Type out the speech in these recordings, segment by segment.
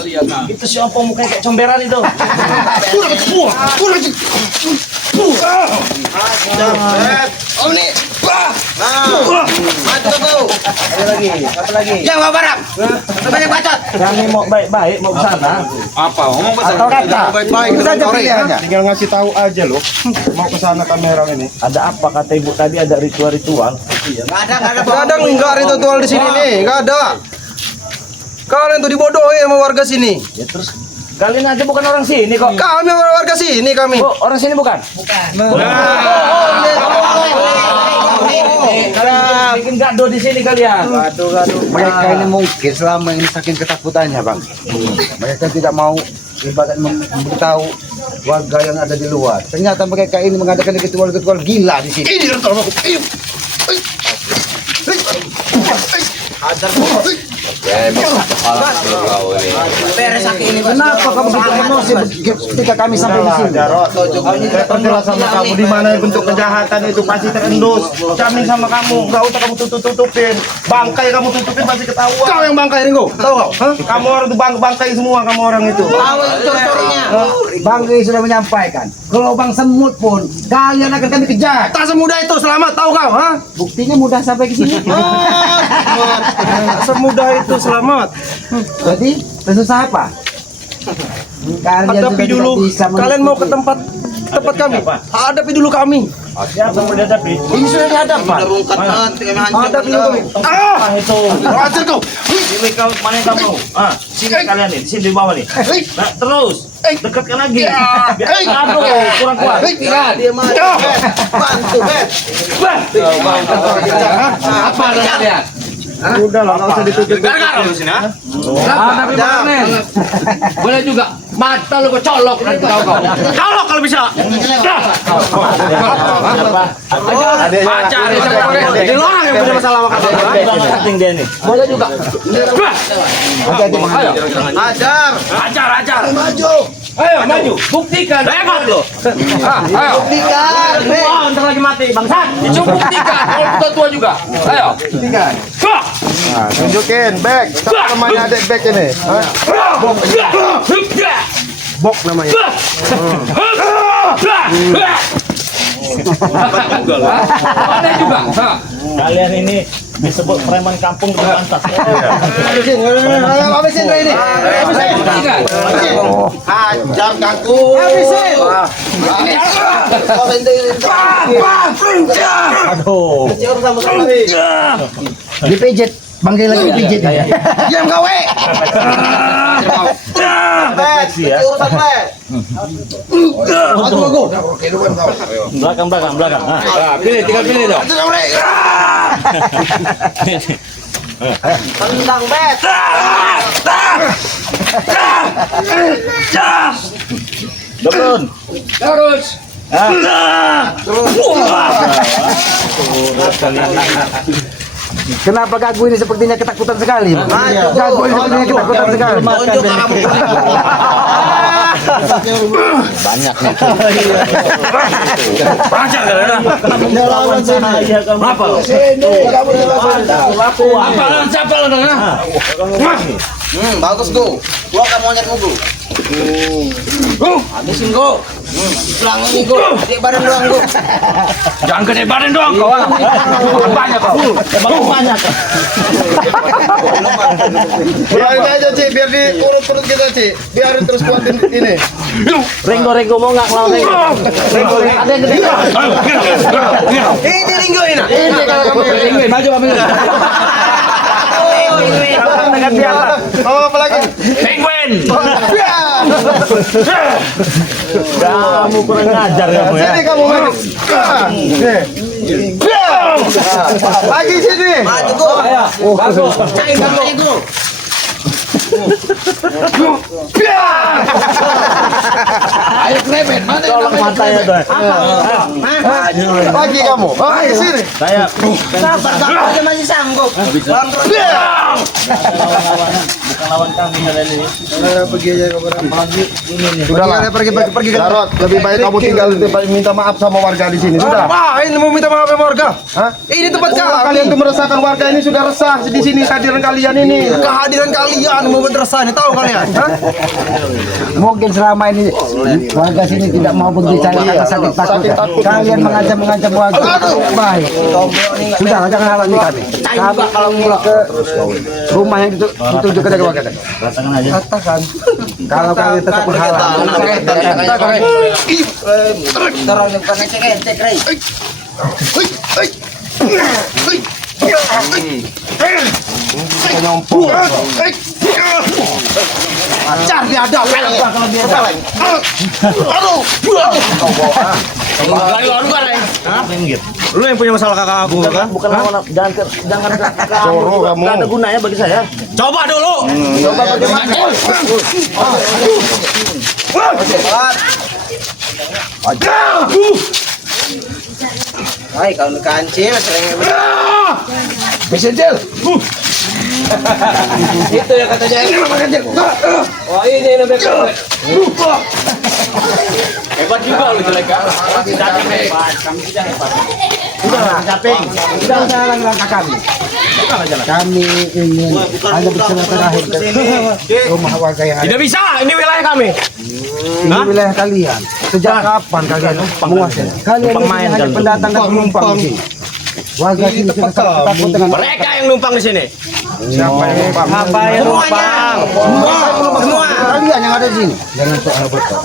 kalian nah. Itu si ompong mukanya kayak comberan itu. Om nih. Nah. Maju kau. Apa lagi? Jangan barang. Banyak bacot. Kami mau baik-baik, mau ke sana. Apa? Ngomong Atau kata. baik-baik. Itu saja pilihannya. Tinggal ngasih tahu aja loh. Mau ke sana kamera ini. Ada apa kata ibu tadi, ada ritual-ritual? Enggak ada. Gak ada enggak ritual di sini nih, gak ada. Kalian tuh dibodohi sama warga sini. Ya terus kalian aja bukan orang sini kok. Kami warga sini kami. Oh, orang sini bukan? Kalian bikin gaduh di sini kalian. Mereka ini mungkin selama ini saking ketakutannya, Bang. Mereka tidak mau ibarat memberitahu warga yang ada di luar. Ternyata mereka ini mengadakan ritual-ritual gila di sini. Ini ritual aku. Kenapa kamu begitu emosi ketika kami sampai di sini? Saya perjelas sama kamu di mana bentuk kejahatan itu pasti terendus. Jamin sama kamu, nggak usah kamu tutupin. Bangkai kamu tutupin pasti ketahuan. Kau yang bangkai Ringo, tahu kau? Hah? Kamu orang itu bangkai semua kamu orang itu. Tahu curi-curinya. Bang Gey sudah menyampaikan, kalau Bang Semut pun kalian akan kami kejar. Tak semudah itu selamat, tahu kau? Hah? Buktinya mudah sampai ke sini. Semudah itu selamat. Jadi susah apa? Kalian Hadapi sudah dulu. tidak bisa Kalian mau ke tempat kami. Hadapi dulu kami. Siapa mau dihadapi? ini sudah dihadapkan. Hadapi dulu kami. Ah, itu. Hancur kau. Sini kau, mana yang kamu? Ah, sini kalian nih, sini di bawah nih. Nah, terus dekatkan lagi. Aduh, kurang kuat. Dia mah. Bantu, Bet. Apa kalian? Udah lah, nggak usah ditutupin. Gara-gara lu sini, ha? Tapi panen. Boleh juga mata lu kok colok nanti kau. Kalau bisa. Ajar. Jadi lo orang yang punya masalah sama kalian. Penting dia nih. Boleh juga. Ajar. Ayo maju, buktikan. Hebat lo. Ayo. Buktikan. Wah, ntar lagi mati, bangsat. Coba buktikan. Kalau tua juga. Ayo. Nah, tunjukin, back. Siapa namanya adik back ini? Hah? Bok namanya. Ada juga. Kalian ini disebut preman kampung di pantas. Habisin ini. Hajar kaku. Habisin. Aduh. Dipijit. Bangkai lagi dipijit. Diam kau, we. Belakang. Ah. Tinggal pilih dong. Tendang, Bet. Turun. Terus. Kenapa Gagu ini sepertinya ketakutan sekali? Gagu ini sepertinya ketakutan sekali. Banyak nih. Ajar kalian. Apa? Apa siapa lo dong? Bagus, Go. Gua kamu monyetmu, Go. Habisin, Go. Pulang ini, Go. Adik badan doang, Go. Jangan gede badan doang kau. Makan banyak kau. Banyak. Biarin aja, Ci, biar diurut perut kita, Ci. Biarin terus kuatin ini. Ringo mau nggak ngelawan Ringo? Ada yang gede. Ini Ringo ini. Ini kalau kamu Ringo, maju ambil. Tangan di atas. Mau apa lagi? Penguin. Kamu kurang ngajar kamu ya. Sini kamu maju. Nih. Lagi sini. Maju, Go. Bagus. Cain bangkai, Go. Ayo krebet, mana yang Tolong namanya matanya krebet? tuh. Lagi kamu. Lagi sini. Saya Sabar, aja masih sanggup. bukan lawan kami kalian ini. Pergi aja ke Lagi ini nih. Sudahlah. Pergi. Jarot, lebih baik kamu tinggal minta maaf sama warga di sini. Sudah. Apa? Ini mau minta maaf sama warga? Hah? Ini tempat Kalian tuh meresahkan warga ini sudah resah di sini kehadiran kalian ini. Kehadiran kalian mau madrasah ini, tahu kalian? Hah? Mungkin selama ini warga sini tidak mau berbicara karena sakit takut. Kalian mengancam warga. Baik. Sudah, jangan halangi kami. Kami kalau mulai ke rumah yang dituju ke warga. Katakan aja. Katakan. Kalau kalian tetap menghalang. Acar dia ada. Kalau dia peleng. Lu yang punya masalah kakak aku kan? Bukan lawan, jangan kakak. Coro kamu. Nggak ada gunanya bagi saya. Coba dulu. Coba bagaimana? Hai, kalau kancil sering Mesenjel. itu ya katanya. Oh, ini lebih hebat juga lu jelek kan? Sudah jalan langkah kami. Kami ingin hanya bersilaturahim ke rumah warga yang ada. Tidak bisa, ini wilayah kami. Ini wilayah kalian. Sejak kapan kalian menguasai? Kalian ini hanya pendatang dan penumpang di sini. Warga sini sudah sangat takut dengan Mereka yang numpang di sini. siapa yang numpang. Apa yang numpang? Semua kalian yang ada di sini. Jangan sok betul.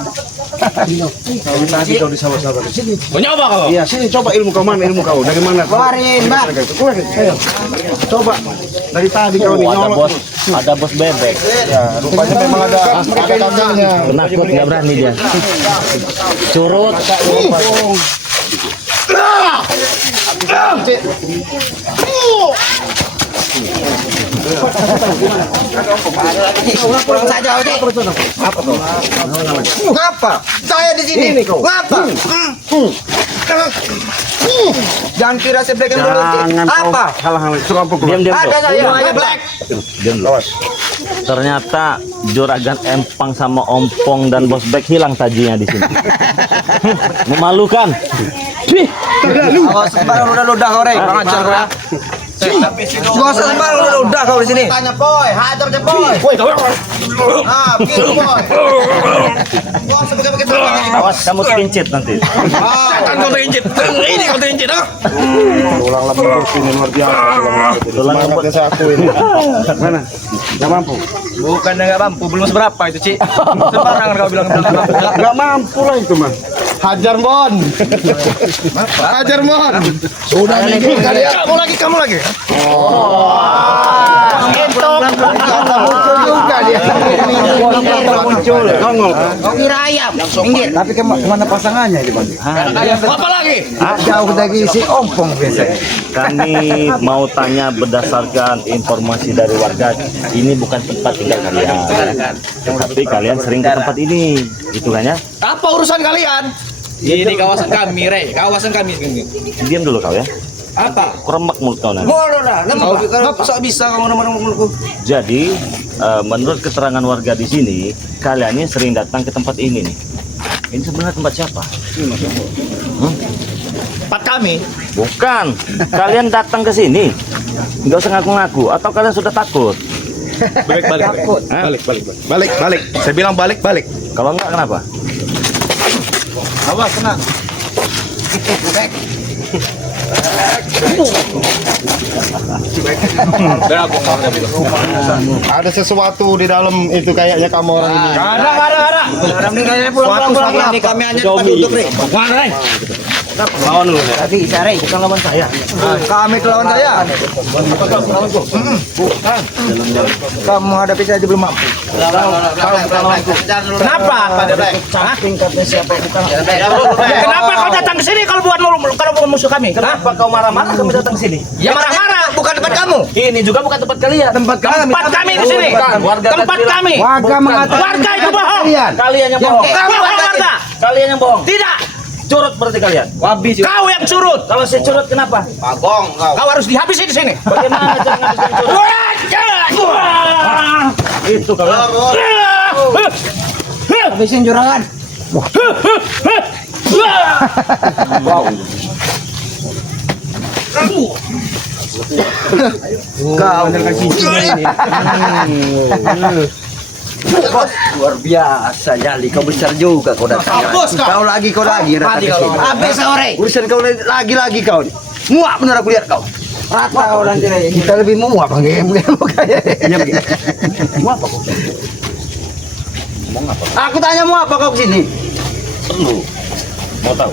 Tadi kau di sawah-sawah di sini. Mau nyoba kau? Iya, sini coba ilmu kau mana ilmu kau? Dari mana? Keluarin, Mbak. Keluarin. Ayo. Coba. Dari tadi kau nih nyolok. Ada bos bebek. Ya, rupanya memang ada kakinya. Penakut nggak berani dia. Curut. Ngapa? Saya di sini nih kau. Ngapa? Jangan kira saya black and blue. Apa? Halang-halang. Diam diam. Ada saya. Semuanya black. Diam dulu. Ternyata juragan Empang sama Ompong dan bos bek hilang tajinya di sini. Memalukan. Awas sembarang udah korek. Pengacar ya. Gua sembarang udah kau di sini. Tanya boy, hajar aja boy. Woi, kau. Ah, begitu boy. Gua sebagai begitu. Awas kamu pincit nanti. Kan kau terinjit. Ini kau terinjit, ah. Tulang lembut ini luar biasa. Tulang lembut. Semangatnya saya akuin. Mana? Enggak mampu. Bukan enggak mampu, belum seberapa itu, Ci. Sembarangan kau bilang Enggak mampu lah itu mah. Hajar Mon. Hajar Mon. Sudah mikir kalian. Kamu lagi. Muncul juga dia. Muncul. Nongol. Kau kira ayam. Minggir. Tapi kemana pasangannya di Bang? Apa lagi? Jauh dari si Ompong biasanya. Kami mau tanya berdasarkan informasi dari warga. Ini bukan tempat tinggal kalian. Tapi kalian sering ke tempat ini. Itu kan ya? Apa urusan kalian? Ini kawasan kami, Rey. Kawasan kami. Diam dulu kau ya. Apa? Keremak mulut kau nanti. Kau bisa kamu nama mulutku? Jadi menurut keterangan warga di sini, kalian ini sering datang ke tempat ini nih. Ini sebenarnya tempat siapa? Tempat kami. Bukan. Kalian datang ke sini. Nggak usah ngaku-ngaku. Atau kalian sudah takut? Balik. Saya bilang balik. Kalau enggak kenapa? Awas kena. Ada sesuatu di dalam itu kayaknya kamu orang ini. Ada. Suatu saat ini kami hanya tutup nih. Mana, Rey? Lawan dulu. Tapi Sareh bukan lawan saya. Kami lawan saya. Bukan. Kamu hadapi saya belum mampu. Kenapa? Tingkatnya siapa bukan. Kenapa kau datang ke sini kalau bukan musuh kami? Kenapa kau marah-marah kami datang sini? Ya marah-marah, bukan tempat kamu. Ini juga bukan tempat kalian. Tempat Kami di sini. Tempat kami. Warga mengatakan Warga itu bohong. Kalian yang bohong. Kamu warga. Kalian yang bohong. Tidak. Curut berarti kalian. Kau yang surut. Kalau saya curut kenapa? Kau harus dihabisi di sini. Bagaimana cara ngabisin curut? Itu kalian. habisin juragan. Kau dengan cincin ini. Luar biasa Jali, kau besar juga kau datang. Kau lagi datang ke sini. Habis sore. Urusan kau lagi kau nih. Muak bener aku lihat kau. Rata kau nanti. Kita lebih muak bang, kayak. Iya begini. Muak apa kau? Aku tanya mau apa kau kesini? Perlu. Mau tahu?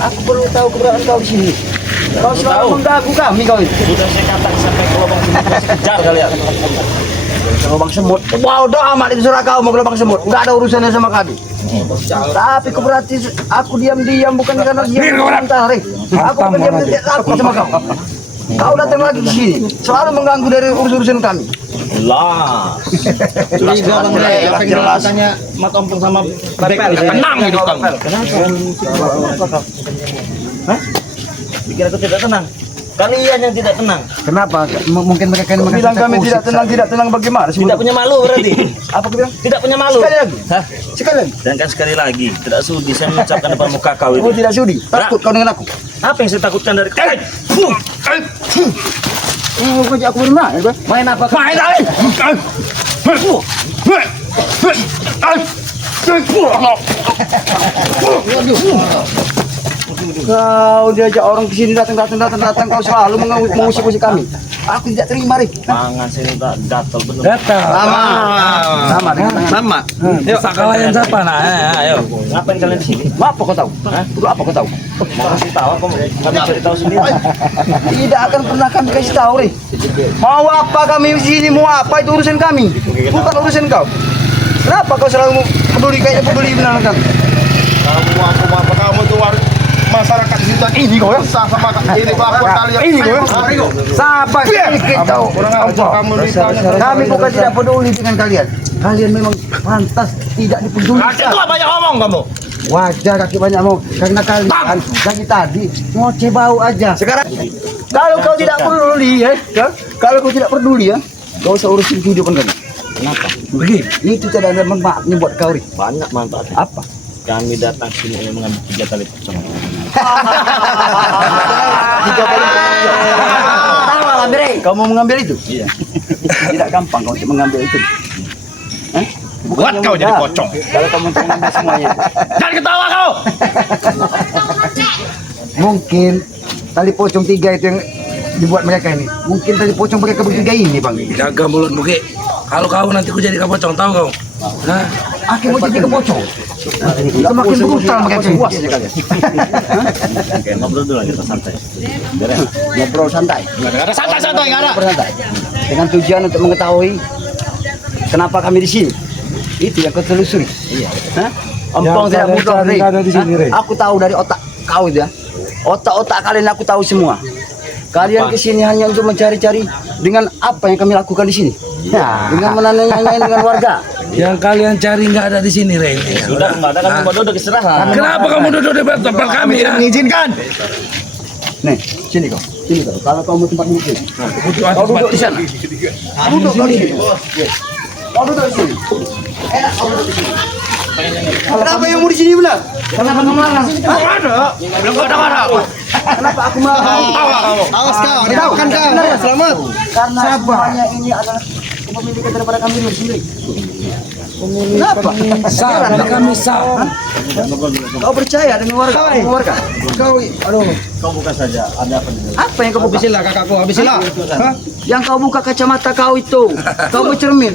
Aku perlu tahu keberadaan kau di sini. Kau selalu mengganggu kami kau ini. Sudah saya katakan sampai ke lubang semut, kejar kalian. Lubang semut. Wow, udah amat itu surah kau mau ke lubang semut. Enggak ada urusannya sama kami. Tapi kau berarti aku diam-diam bukan karena diam. Aku bukan diam-diam takut sama kau. Kau datang lagi ke sini, selalu mengganggu dari urusan kami. Lah. Jelas. Tanya Mat Ompong sama Pepel. Tenang hidup kamu. Bikin aku tidak tenang. Kalian yang tidak tenang. Kenapa? Mungkin mereka yang Bilang kami tidak tenang bagaimana? Tidak punya malu berarti. Apa kau bilang? Tidak punya malu. Sekali lagi. Hah? Sekali lagi. Dan kan sekali lagi, tidak sudi saya mengucapkan depan muka kau Oh itu. tidak sudi. Takut kau dengan aku. Apa yang saya takutkan dari kau? Oh, kau aku berenang. Main apa? Main lagi. Kau diajak orang ke sini datang kau selalu mengusik-usik kami. Aku tidak terima, Rik. Tangan saya tak gatal betul. Sama dengan tangan. Sama. Yuk, kalian siapa nah? Ayo. Ngapain kalian di sini? Apa kau tahu? Dulu apa kau tahu? Kasih tahu aku kami cari tahu sendiri. Tidak akan pernah kami kasih tahu, Rik. Mau apa kami di sini? Mau apa itu urusan kami? Bukan urusan kau. Kenapa kau selalu peduli benar kan? Kamu apa kamu tuh masyarakat di situ ini kau ya sama ini aku kalian Ini kau. Sabar sedikit kau. Kamu ditanya Kami bukan tidak peduli dengan kalian. Kalian memang pantas tidak dipedulikan. Itu apa yang ngomong kamu? Wajar kaki banyak mau karena kalian dari tadi ngoceh bau aja. Sekarang kalau kau tidak peduli ya, kalau kau tidak peduli ya, kau usah urusin kehidupan kami. Kenapa? Begini, itu tidak ada manfaatnya buat kau, Rik. Banyak manfaatnya. Apa? Kami datang sini ingin mengambil 3 tali pocong. Tahu lah, Rik. Kau mau mengambil itu? Iya. Tidak gampang kau untuk mengambil itu. Hah? Buat kau jadi pocong. Kalau kau mau mengambil semuanya. Jangan ketawa kau. Mungkin tali pocong 3 itu yang dibuat mereka ini. Mungkin tali pocong mereka bertiga ini, Bang. Jaga mulut Buki. Kalau kau nanti ku jadi pocong, tahu kau? Hah? Akhirnya mau jadi kepocong. Semakin brutal mereka puas aja kalian. Oke, ngobrol dulu kita santai. Ngobrol santai. Ada santai-santai enggak ada. Bersantai. Dengan tujuan untuk mengetahui kenapa kami di sini. Itu yang kau telusuri. Iya. Ompong tidak butuh, Rik. Aku tahu dari otak kau itu ya. Otak-otak kalian aku tahu semua. Kalian ke sini hanya untuk mencari-cari dengan apa yang kami lakukan di sini. Dengan menanya-nanyain dengan warga. Yang kalian cari nggak ada di sini, Rey. Sudah enggak ada kami mau duduk istirahat. Kenapa kamu duduk di tempat kami ya? Mengizinkan. Nih, sini kau. Sini kau. Kalau kau mau tempat duduk sini. Kau duduk di sana. Duduk kau di sini. Kau duduk di sini. Enak kau duduk di sini. Kenapa yang mau di sini benar? Kenapa kamu marah? Ada. Belum ada. Kenapa aku marah? Awas kau, dimakan kau. Selamat. Karena semuanya ini adalah kepemilikan daripada kami sendiri. Kenapa? Kami sah. Kau percaya dengan warga? Kau buka saja, ada apa di sini? Apa yang kau buka? Habisilah kakakku, habisilah. Yang kau buka kacamata kau itu. Kau bercermin.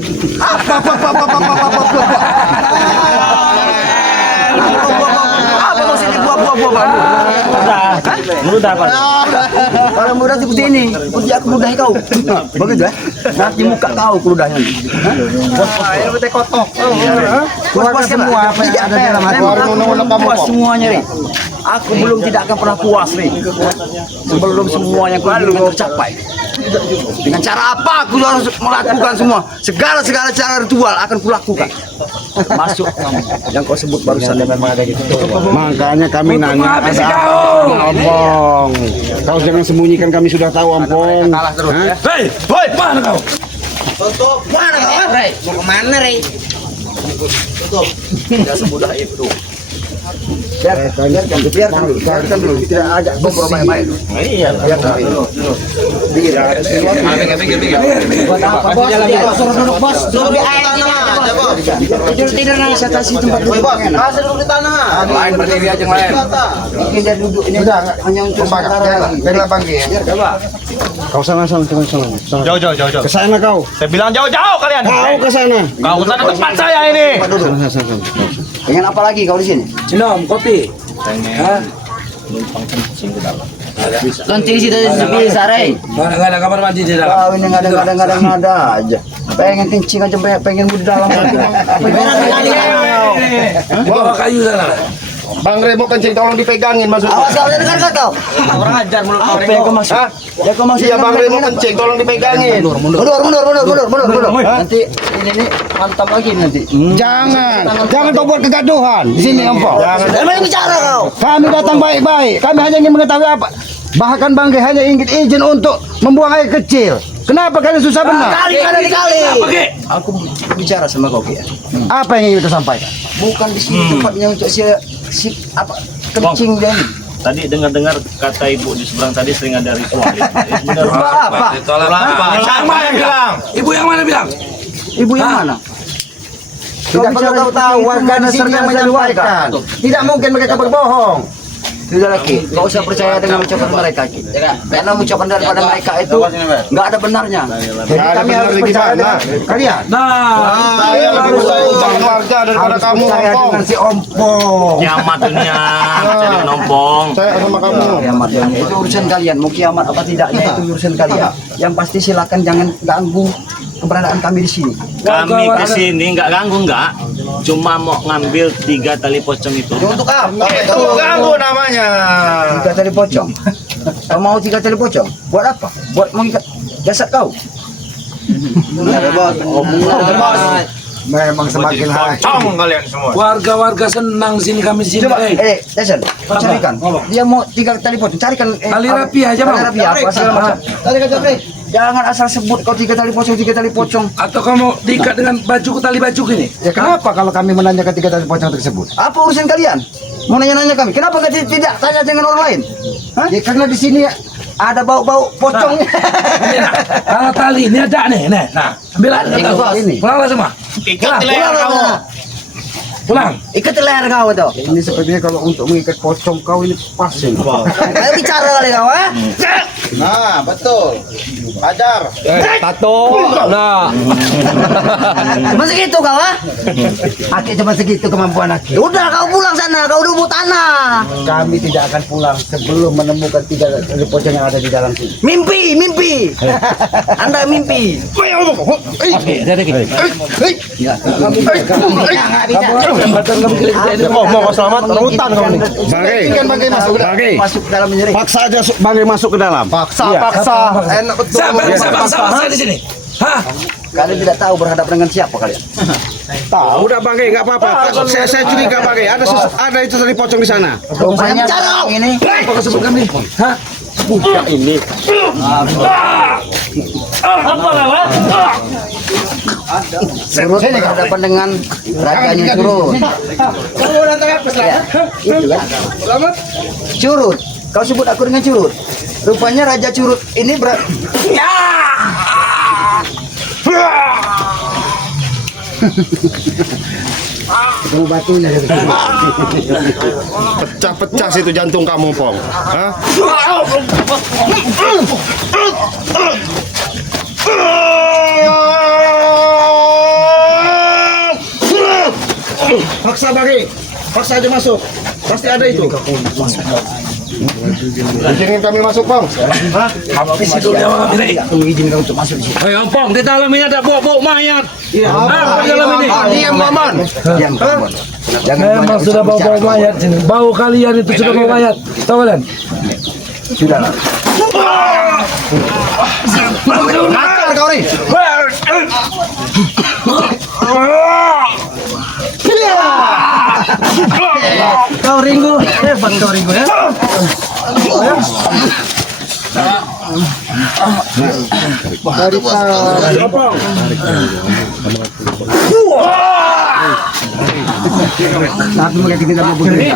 Apa maksudnya buah-buah baru? Mudah apa? Kalau mudah seperti ini, putih aku mudahi kau. Begitu ya? Nanti muka kau keludahnya. Ini betul kotok. Puas semua apa yang ada dalam hati. Aku puas semuanya, Ri. Aku belum tidak akan pernah puas, Ri. Sebelum semua yang kuinginkan tercapai. Dengan cara apa aku harus melakukan semua? Segala cara ritual akan kulakukan. Masuk kamu. Yang kau sebut barusan memang ada gitu. Makanya kami nanya ada apa, Ompong. Kau jangan sembunyikan, kami sudah tahu, Ompong. Kalah terus ya. Hei, boy, mana kau? Mana kau, Rey? Mau kemana, Rey? Tutup. Tidak semudah itu. biarkan dulu. Tidak ada ngobrol baik-baik. Iya lah. Buat apa bos? Suruh duduk bos. Suruh di air tidur nang kasih tempat duduk. Kasih duduk di tanah. Lain berdiri aja lain. Bikin dia duduk ini hanya untuk sementara lagi. Baiklah Bang Ki. Kau sana. Jauh. Ke sana kau. Saya bilang jauh-jauh kalian. Kau ke sana. Kau ke sana tempat saya ini. Sana. Pengen apa lagi kau di sini? Cinom, kopi. Kencing sih tadi sepi sare. Nggak ada kamar mandi di dalam. Kau ini ngada aja. Pengen kencing aja pengen di dalam. Bawa kayu sana. Bang Remo kencing tolong dipegangin maksudnya. Awas kau dengar kau. Kurang ajar mulut kau. Apa yang kau maksud? Ya kau maksud Iya Bang Remo kencing tolong dipegangin. mundur. Nanti ini mantap lagi nanti. Jangan kau buat kegaduhan di sini Ampong. Jangan bicara kau. Kami datang baik-baik. Kami hanya ingin mengetahui apa. Bahkan Bang Ge hanya ingin izin untuk membuang air kecil. Kenapa kalian susah benar? Kali. Aku bicara sama kau ya. Apa yang ingin kita sampaikan? Bukan di sini tempatnya untuk si apa kencing dia ini. Tadi dengar-dengar kata ibu di seberang tadi sering ada ritual. Benar. Apa? Siapa yang bilang? Ibu yang mana bilang? Ibu yang mana? Tidak perlu kau tahu warga di sini yang menyampaikan. Tidak mungkin mereka berbohong. Sudah lagi, nggak usah percaya dengan ucapan mereka. Karena ucapan daripada mereka itu nggak ada benarnya. Jadi kami harus percaya dengan kalian. Saya lebih percaya ucapan warga daripada kamu Percaya Ompong. dengan si Ompong. Kiamat dunia jadi nompong. Saya sama kamu. Kiamat itu urusan kalian. Mau kiamat apa tidaknya itu urusan kalian. Yang pasti silakan jangan ganggu keberadaan kami di sini. Kami kesini nggak ganggu nggak. Cuma mau ngambil 3 tali pocong itu. Untuk apa? Itu ganggu namanya. 3 tali pocong. Kau mau 3 tali pocong? Buat apa? Buat mengikat jasad kau. Memang semakin hari. Pocong kalian semua. Warga-warga senang sini kami sini. Coba, Jason, kau carikan. Dia mau 3 tali pocong. Carikan. Tali rapi aja, Bang. Tali rapi apa segala macam. Carikan Jafri. Jangan asal sebut kau 3 tali pocong. Atau kamu diikat dengan baju tali baju gini? Ya kenapa kalau kami menanyakan 3 tali pocong tersebut? Apa urusan kalian? Mau nanya-nanya kami. Kenapa nggak tidak tanya dengan orang lain? Hah? Ya karena di sini Ada bau-bau pocongnya. Kalau tali ini ada nih, nah, ambil aja tahu. Ini. Pulanglah semua. Ikat di leher kamu. Pulang. Ikat leher kau itu. ini sepertinya kalau untuk mengikat pocong kau ini pas ini. Ayo bicara kali kau, ha? Nah, betul. Ajar. Cuma segitu kau, ha? Aki cuma segitu kemampuan Aki. Udah kau pulang sana, kau duduk tanah. Kami tidak akan pulang sebelum menemukan 3 tali pocong yang ada di dalam sini. Mimpi. Anda mimpi. Mau selamat hutan kamu nih. Bangke Masuk ke dalam menyerih. paksa aja Bangke masuk ke dalam. Paksa. Enak betul. Siapa di sini? Hah? Kalian tidak tahu berhadapan dengan siapa kalian. Tahu udah Bangke, enggak apa-apa. Saya curiga Bangke, ada itu tali pocong di sana. Rupanya orang ini. Apa kau sebut kami? Hah? Surut berhadapan dengan rajanya Curut. Ya, itu kan. Curut. Kau sebut aku dengan Curut. Rupanya Raja Curut ini Ketemu batunya gitu. Pecah-pecah situ jantung kamu, Pong. Hah? Paksa Bangke. Paksa aja masuk. Pasti ada itu. Izinin kami masuk, Pong. Habis itu dia mengambil. mengizinkan untuk masuk di sini. Hei, Ompong, di dalam ini ada bau mayat. Apa di dalam ini? Diam, Maman. Diam, kamu. Jangan Memang banyak sudah bau bicara. mayat sini. Bau kalian itu sudah bau mayat. Tahu kalian? Sudah. Nakal kau nih. Kau Ringo, hebat kau Ringo ya. Tapi mereka tidak mau begitu.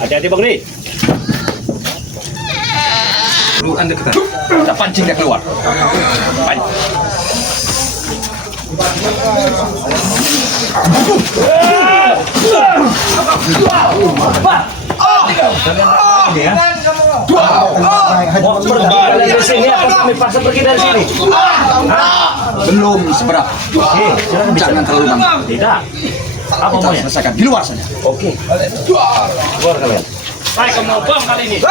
Hati-hati Bang Ri. Lu anda kita pancing dia keluar. Mau pergi dari sini atau kami paksa pergi dari sini? Belum seberapa. Oke, silakan bicara. Jangan terlalu lama. Tidak. Apa Kita maunya? selesaikan di luar saja. Oke. Keluar kalian. Baik, kamu mau bom kali ini.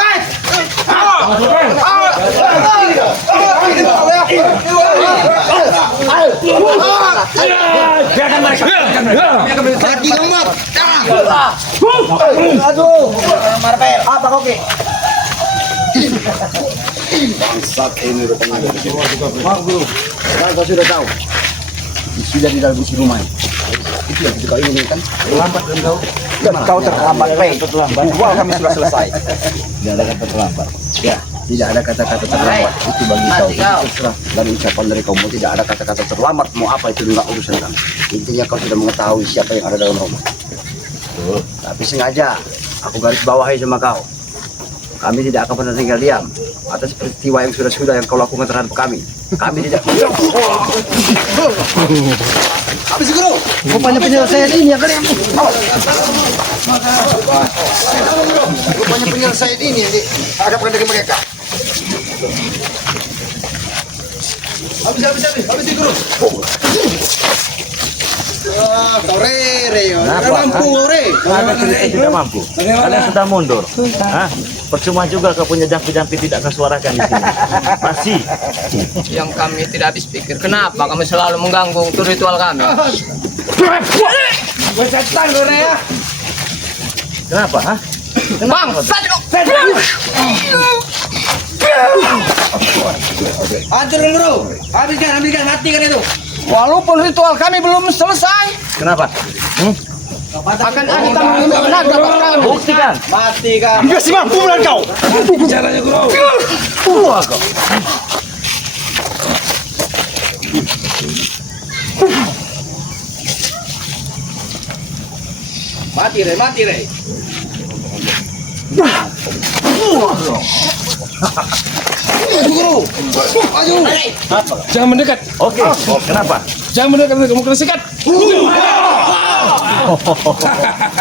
Biarkan mereka. Lagi lembat. Bangsat ini rupanya. Maaf bro, sekarang kau sudah tahu. Sudah di dalam isi rumah. Itu yang kau ini kan. Terlambat kan kau. Kau terlambat, Rey. Ritual kami sudah selesai. Tidak ada kata terlambat. Ya, tidak ada kata-kata terlambat. Itu bagi kau. Itu terserah dari ucapan dari kamu. Tidak ada kata-kata terlambat. Mau apa itu enggak urusan kamu. Intinya kau sudah mengetahui siapa yang ada dalam rumah. Tapi sengaja aku garis bawahi sama kau. Kami tidak akan pernah tinggal diam atas peristiwa yang sudah yang kau lakukan terhadap kami. Kami tidak. Habis guru. Rupanya penyelesaian ini yang kalian. Rupanya penyelesaian ini yang dihadapkan dari mereka. Habis guru. Kenapa kalian tidak mampu? Kalian sudah mundur. Hah? Percuma juga kau punya jampi-jampi tidak kau suarakan di sini. Masih. Yang kami tidak habis pikir, kenapa kami selalu mengganggu ritual kami? Kenapa? Hah? Bang, Hancurkan bro. Habiskan, matikan itu. walaupun ritual kami belum selesai, Kenapa? akan ada kami naga bakal. Buktikan. Matikan. Enggak sih mampu bulan kau. Caranya bro. Mati Rey. Jangan mendekat. Oke. Kenapa? Jangan mendekat nanti kamu kena sikat.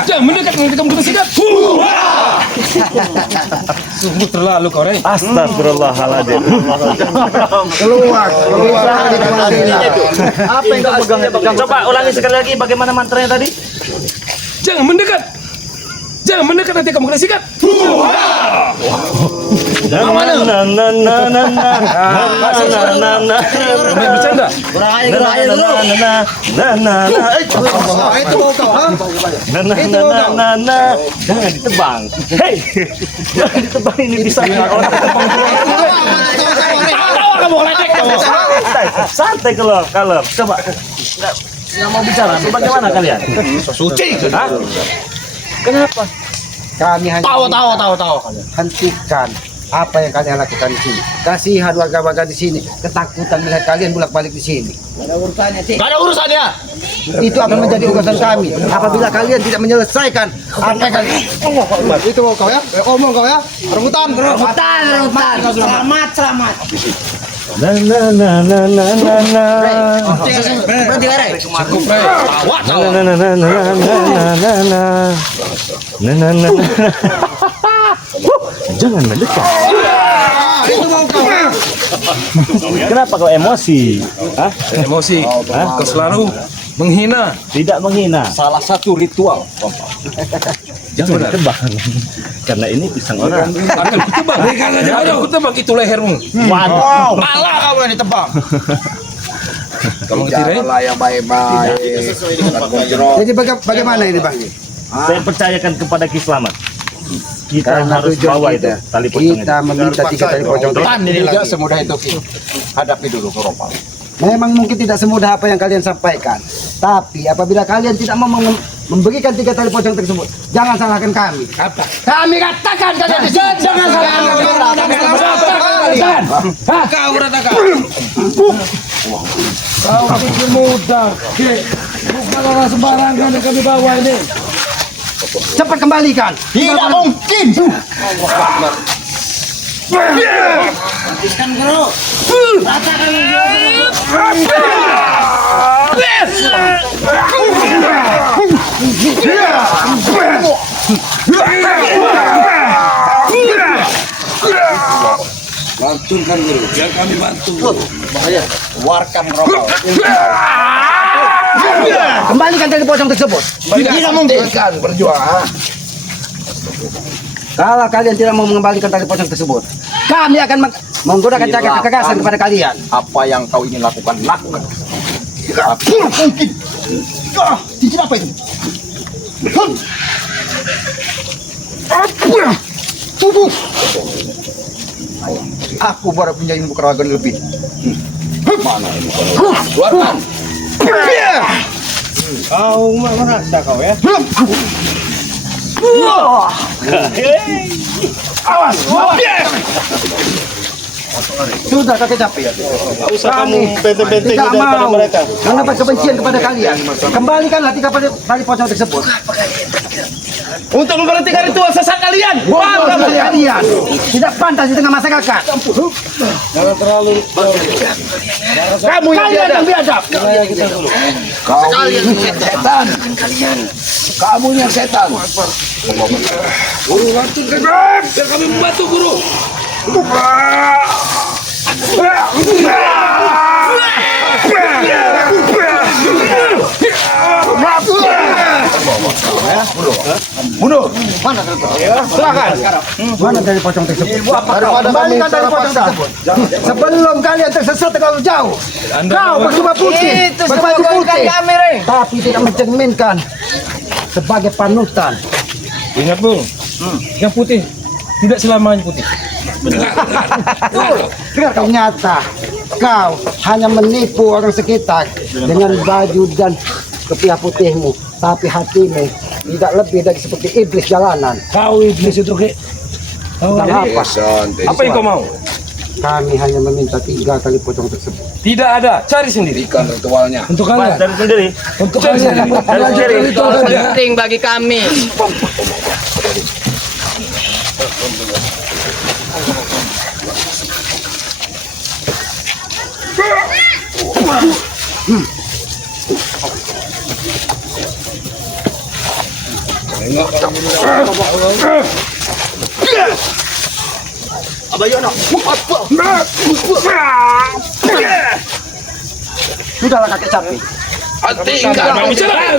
Jangan mendekat nanti kamu kena sikat. Sungguh terlalu kau Rey. Astagfirullahaladzim. Keluar. Apa yang kau pegang? Coba ulangi sekali lagi bagaimana mantranya tadi? Jangan mendekat. Jangan mendekat nanti kamu kena sikat. Main bercanda. Jangan ditebang. Hei, jangan ditebang, ini bisa orang tebang. mau ledek kamu. Santai kalau coba nggak mau bicara. Bagaimana kalian? Suci. Hah? Kenapa? Kami hanya Tahu. hentikan apa yang kalian lakukan di sini. Kasihan warga-warga di sini, ketakutan melihat kalian bolak-balik di sini. Gak ada urusannya. Itu akan menjadi urusan kami. Apabila kalian tidak menyelesaikan apa yang kalian Itu kau ya. Omong kau ya. Rebutan. Selamat. Na na na na na na na. Berhenti Rey. Cukup, Rey. Na na na na na na na na na. Na na na na. Jangan mendekat. Kenapa kau emosi? Hah? Emosi. Kau selalu menghina. Tidak menghina. Salah satu ritual. Jangan tebak. Karena ini pisang orang. Akan kutebak. Akan kutebak itu lehermu. Waduh. Malah kamu yang ditebang. Kamu ngerti, Rey? yang baik-baik. Jadi bagaimana ini Bang? Saya percayakan kepada Ki Slamet. Kita Karena harus tujuan bawa itu kita, tali pocong itu. kita meminta 3 tali pocong. Tidak semudah itu. Hadapi dulu Koropal. Memang mungkin tidak semudah apa yang kalian sampaikan. Tapi apabila kalian tidak mau memberikan 3 tali pocong tersebut, jangan salahkan kami. Kami katakan kalian jangan salahkan kalian. Kau ratakan. Kau pikir mudah, Ki. Bukan orang sembarangan yang kami bawa ini. Cepat kembalikan. Tidak mungkin. Bantukan guru. Biar kami bantu. Keluarkan Koropal. Kembalikan tali pocong tersebut. Tidak mungkin. Berjuang. Kalau kalian tidak mau mengembalikan tali pocong tersebut, kami akan menggunakan cara kekerasan kepada kalian. Apa yang kau ingin lakukan, lakukan. Tidak mungkin. Cincin apa itu? Apa? Tubuh. Aku baru punya ilmu keragan lebih. Mana ini? Keluarkan. Kau merasa kau ya? Awas, sudah kakek capek. Tak usah kamu benteng-benteng tidak daripada mau mereka. mendapat kebencian kepada kalian. Kembalikanlah 3 tali pocong tersebut. Untuk memberhentikan ritual sesat kalian. Bodoh kalian. Tidak pantas di tengah masyarakat. Kamu yang biadab. Kalian setan. Kamu yang setan. Guru bantukan. Biar kami membantu guru. Bunuh. Mana tali pocong tersebut? Kembalikan tali pocong tersebut. Sebelum kalian tersesat terlalu jauh. Kau berjubah putih, berbaju putih, tapi tidak mencerminkan sebagai panutan. Ingat, Bung. Yang putih tidak selamanya putih. Ternyata kau hanya menipu orang sekitar dengan baju dan kepia putihmu, tapi hatimu tidak lebih dari seperti iblis jalanan. Kau iblis itu, Ki. Dan apa? Apa yang kau mau? Kami hanya meminta 3 tali pocong tersebut. Tidak ada. Cari sendiri. Ritualnya. Untuk kalian. Dari sendiri. Untuk kalian. Itu penting bagi kami. Sudahlah kakek capek. Tinggal kami bicara.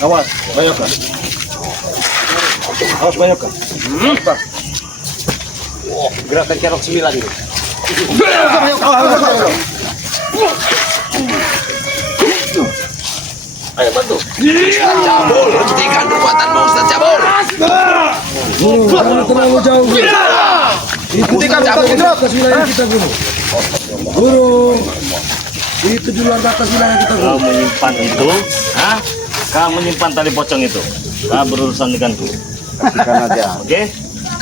Awas, banyakkan. Awas banyakkan. Gerakan kerok 9 ini. Ayo bantu. Cabul, hentikan perbuatanmu Ustaz Cabul. Guru, jangan terlalu jauh. Guru. Hentikan batas wilayah kita, Guru. Guru. Itu di luar batas wilayah kita, Guru. Kau menyimpan itu, kau menyimpan tali pocong itu. Kau berurusan denganku. Kasihkan aja. Oke?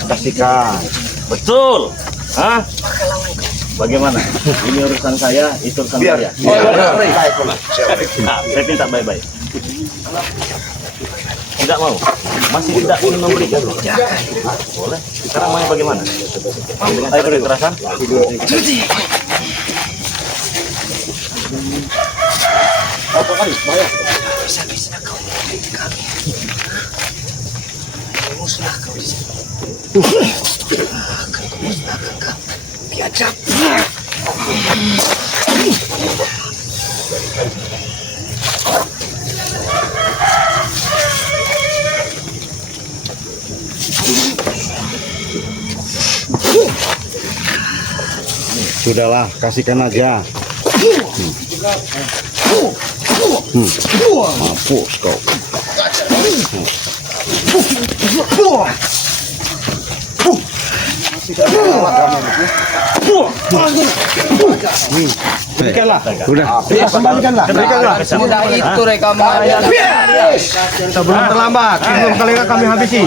Kasihkan. Betul. Bagaimana? Ini urusan saya, itu urusan saya. Nah, saya minta baik-baik. Tidak mau, masih tidak ingin memberikan. Boleh. Sekarang mau bagaimana? Dengan cara kekerasan? Apa kali? Bahaya. Bisa kau kami. Musnah kau di sini. Musnahkan kau. Biadab. Sudahlah, kasihkan aja. Mampus kau. Berikanlah. Sudah. Kembalikanlah. Sudah itu reka mengambil. Sebelum terlambat, sebelum kami habisi.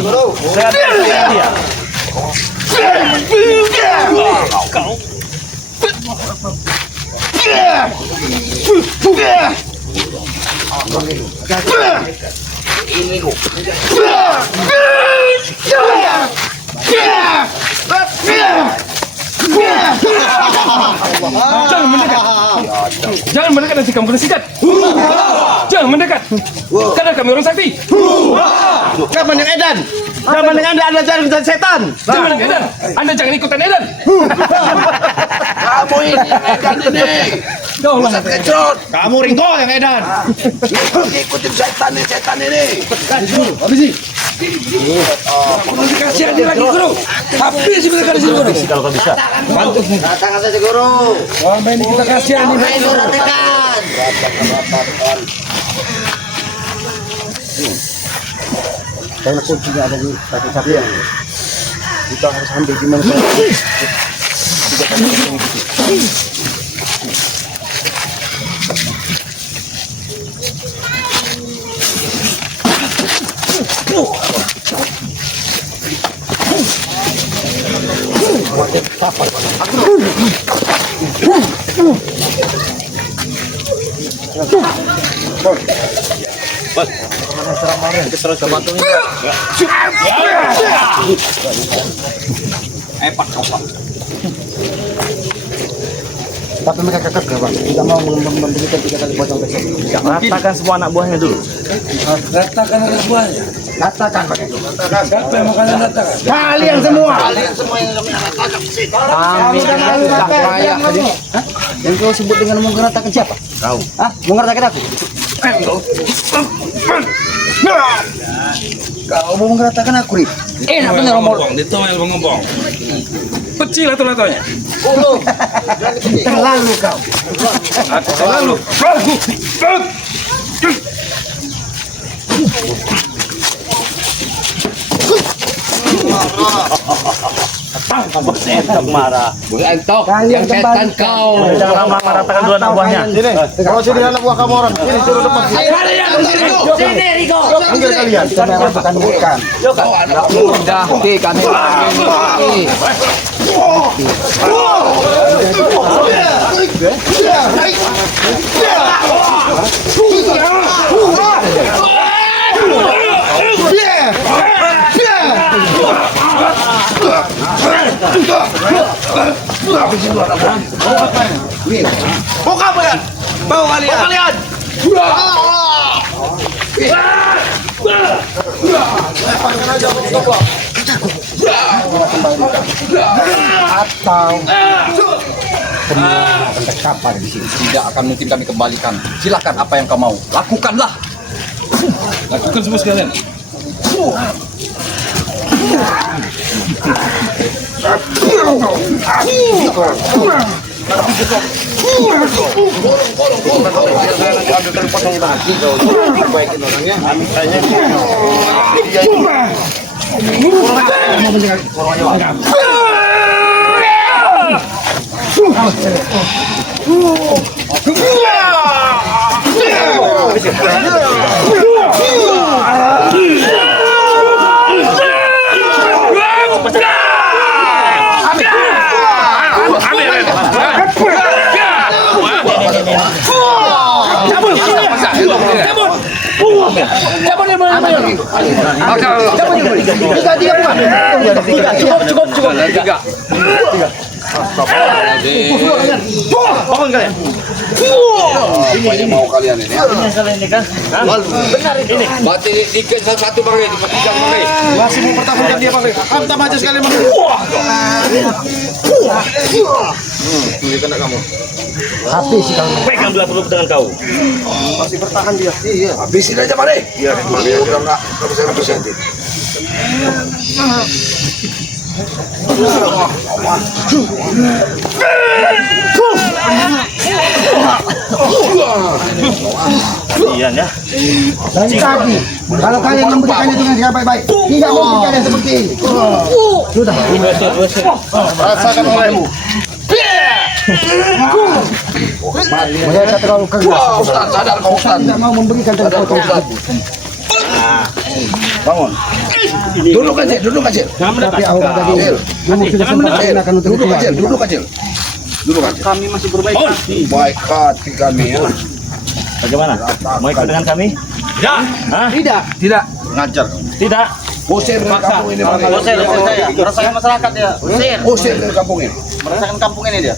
Dia. Jangan mendekat. Jangan mendekat nanti kamu kena sikat. Jangan mendekat. Karena kami orang sakti. Kapan yang edan? Kapan yang Anda jangan setan? Jangan edan. Anda jangan ikutan edan. Kamu ini edan ini. Ustaz Kecrot. Kamu Ringko yang edan. Ikutin setan ini. Habisi. Guru dikasih lagi Guru. Habis mereka di sini Guru. Kalau kau bisa. Bantu. Datang saja guru. Wah, ini kita kasih ini. Karena kuncinya ada di satu yang kita harus ambil gimana? Tapi mereka kekeh, Bang. Tidak mau memberikan 3 kali pocong tersebut. Ratakan semua anak buahnya dulu. Ratakan anak buahnya. Katakan, Pak. Siapa yang makan ratakan? Kalian semua. Kami sudah kaya. Yang kau sebut dengan mengatakan siapa? Kau. Mengatakan aku. Kau mau mengatakan aku, Rip? Enak bener ngomong. Ditoel ngomong. Kecil atau latonya? Terlalu kau. Aku selalu. Setan marah. Entok yang setan kau. Jangan lama-lama ratakan dulu anak buahnya. Sini. Kalau sini anak buah kamu orang. Sini suruh depan. Sini Riko. Panggil kalian. Saya bukan bukan. Sudah kami lagi. Buka kalian. Bau kalian. Atau kapan di sini? Tidak akan mungkin kami kembalikan. Silakan apa yang kau mau, lakukanlah. Lakukan semua sekalian. Ini mau kalian ini. Benar ini. Berarti dikit satu Bang, dipegang Bang. Masih mau pertahankan dia Bang. Hantam aja sekali Bang. Ini kena kamu. Habis sih kamu. Pegang dua peluk dengan kau. Masih bertahan dia. Iya. Habisin aja Bang. Iya, udah enggak bisa habisin. Iya ya. Dari tadi, kalau kalian memberikannya dengan cara baik-baik, tidak mungkin kalian seperti ini. Sudah. Rasakan olehmu. Mereka terlalu keras. Ustaz, sadar kau Ustaz. Tidak mau memberikan dan Sadar kau Ustaz. Bangun. Duduk aja, duduk aja. tapi awal tadi kamu sudah sempat gunakan untuk Duduk aja, keluar. duduk aja. Duduk aja. Kami masih berbaik hati. Baik hati kami ya. Bagaimana? Mau ikut dengan kami? Tidak. Hah? Tidak. Ngajar. Tidak. Usir dari kampung ini Bang. Usir saya. Merasakan masyarakat ya. Usir dari kampung ini. Merasakan kampung ini dia.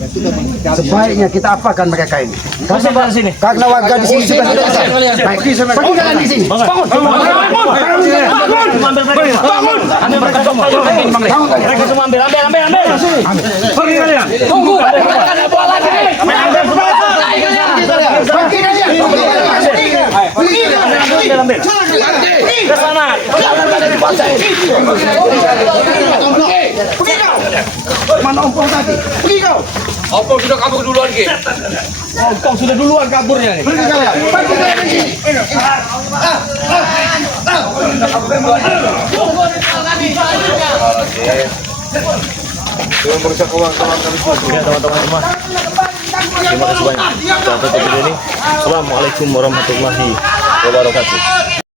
Sebaiknya kita apakan mereka ini? Masih pada sini. Karena warga di sini sudah besar. Baik, pergi kalian di sini. Bangun. Bangun. Ambil mereka semua. Mereka semua ambil. Pergi kalian. Tunggu, mereka ada bola lagi. Ambil. Ke sana. Mana ompong tadi? Pergi kau. Apa sudah kabur duluan Ki? Kau sudah duluan kaburnya nih. Pergi kalian. Pergi kalian di sini. Ya teman-teman semua. Terima kasih banyak. Kita tutup video ini. Assalamualaikum warahmatullahi wabarakatuh.